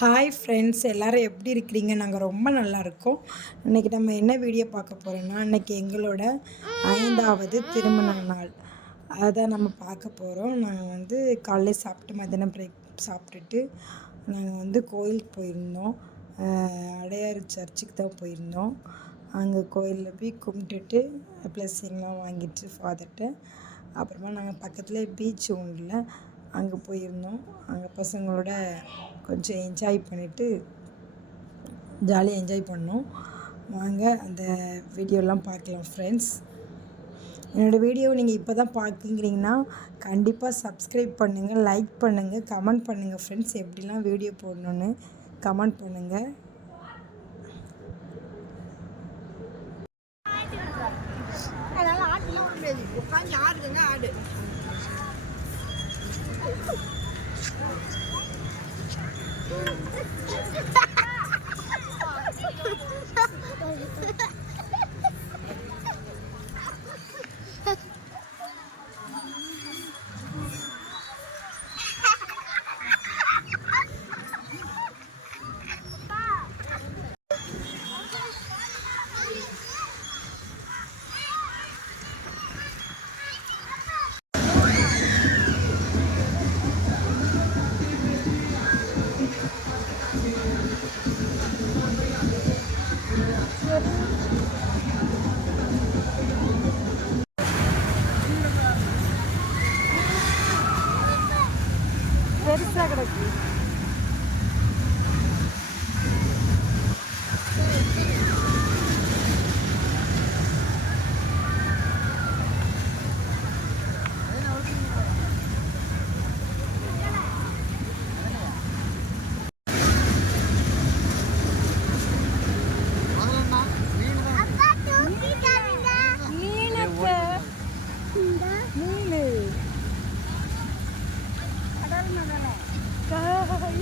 Hi friends, எல்லோரும் எப்படி இருக்கிறீங்க? நாங்கள் ரொம்ப நல்லா இருக்கோம். இன்றைக்கி நம்ம என்ன வீடியோ பார்க்க போகிறோன்னா, இன்றைக்கி எங்களோட 5வது திருமண நாள். அதான் நம்ம பார்க்க போகிறோம். நாங்கள் வந்து காலையில் சாப்பிட்டு மதியானம் பிரேக் சாப்பிட்டுட்டு நாங்கள் வந்து கோயிலுக்கு போயிருந்தோம். அடையாறு சர்ச்சுக்கு தான் போயிருந்தோம். அங்கே கோயிலில் போய் கும்பிட்டுட்டு ப்ளஸ்ஸிங்லாம் வாங்கிட்டு ஃபாதர்கிட்ட அப்புறமா நாங்கள் பக்கத்தில் பீச் ஒன்றில் அங்கே போயிருந்தோம். அங்கே பசங்களோட கொஞ்சம் என்ஜாய் பண்ணிவிட்டு ஜாலியாக என்ஜாய் பண்ணோம். வாங்க அந்த வீடியோலாம் பார்க்கலாம் ஃப்ரெண்ட்ஸ். என்னோடய வீடியோவை நீங்கள் இப்போ தான் பார்க்குறீங்கன்னா கண்டிப்பாக சப்ஸ்கிரைப் பண்ணுங்கள், லைக் பண்ணுங்கள், கமெண்ட் பண்ணுங்கள் ஃப்ரெண்ட்ஸ். எப்படிலாம் வீடியோ போடணுன்னு கமெண்ட் பண்ணுங்கள். உட்காந்து ஆடுதுங்க ஆடு. பெருசாக கிடக்கு.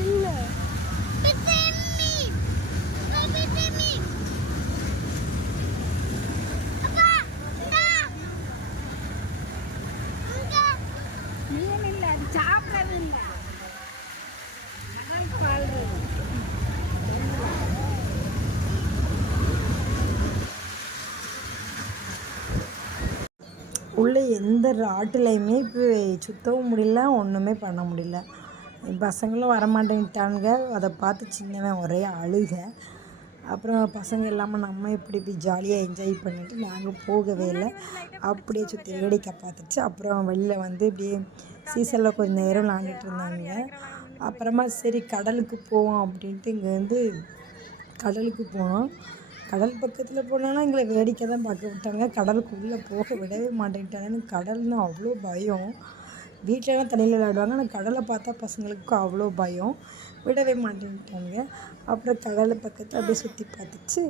இல்லை உள்ளே எந்த ராட்டுலையுமே இப்போ சுற்றவும் முடியல, ஒன்றுமே பண்ண முடியல. பசங்களும் வரமாட்டேன்ட்டானுங்க. அதை பார்த்து சின்னவன் ஒரே அழுக. அப்புறம் பசங்க இல்லாமல் நம்ம இப்படி இப்படி ஜாலியாக என்ஜாய் பண்ணிவிட்டு நாங்கள் போகவே இல்லை. அப்படியே சுற்றி வேடிக்கை பார்த்துச்சு. அப்புறம் வெளில வந்து இப்படியே சீசனில் கொஞ்சம் நேரம் விளாண்டுட்டு இருந்தாங்க. அப்புறமா சரி கடலுக்கு போவோம் அப்படின்ட்டு இங்கே வந்து கடலுக்கு போனோம். கடல் பக்கத்தில் போனோன்னா எங்களை வேடிக்கை தான் பார்க்க விட்டாங்க. கடலுக்கு உள்ளே போக விடவே மாட்டேன்ட்டாங்க. கடல்னால் அவ்வளோ பயம். வீட்டிலலாம் தண்ணியில் விளையாடுவாங்க, ஆனால் கடலை பார்த்தா பசங்களுக்கு அவ்வளோ பயம், விடவே மாட்டேன்ட்டாங்க. அப்புறம் கடலை பக்கத்தில் அப்படியே சுற்றி பார்த்துச்சு.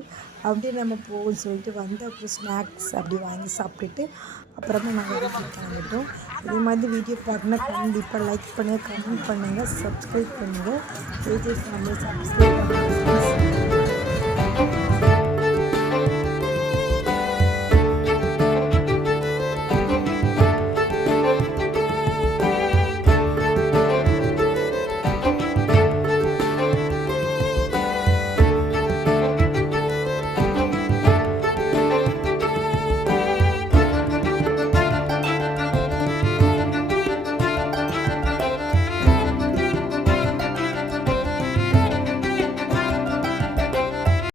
அப்படியே நம்ம போகும்னு சொல்லிட்டு வந்து அப்புறம் ஸ்நாக்ஸ் அப்படி வாங்கி சாப்பிட்டுட்டு அப்புறமா நாங்கள் வீட்டுக்கு கிளம்பிட்டோம். இதே மாதிரி வீடியோ பார்க்கணுன்னா கண்டிப்பாக லைக் பண்ணுங்கள், கமெண்ட் பண்ணுங்கள், சப்ஸ்கிரைப் பண்ணுங்கள். விஜய் ஃபேமிலி சப்ஸ்கிரைப் பண்ணுங்கள்.